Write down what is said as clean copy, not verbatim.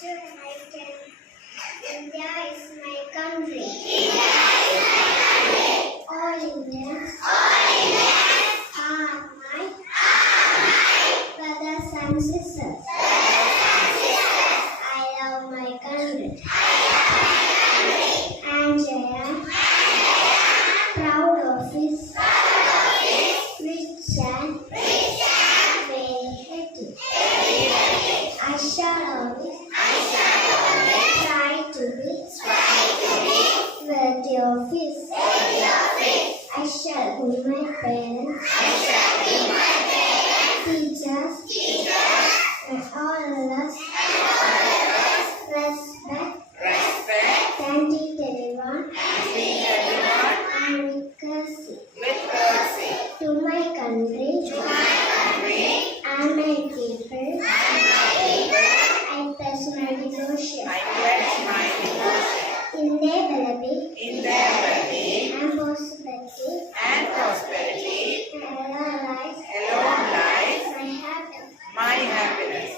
children, I tell India is my country. All Indians are my brothers and sisters. I love my country. And I am proud of it. Rich and very happy. I shall always try to be worthy of it. I shall be my parents, teachers, and all others. Respect, and treat everyone and with courtesy. To my country and my people, I pledge my devotion. In their well-being and prosperity, alone lies my happiness.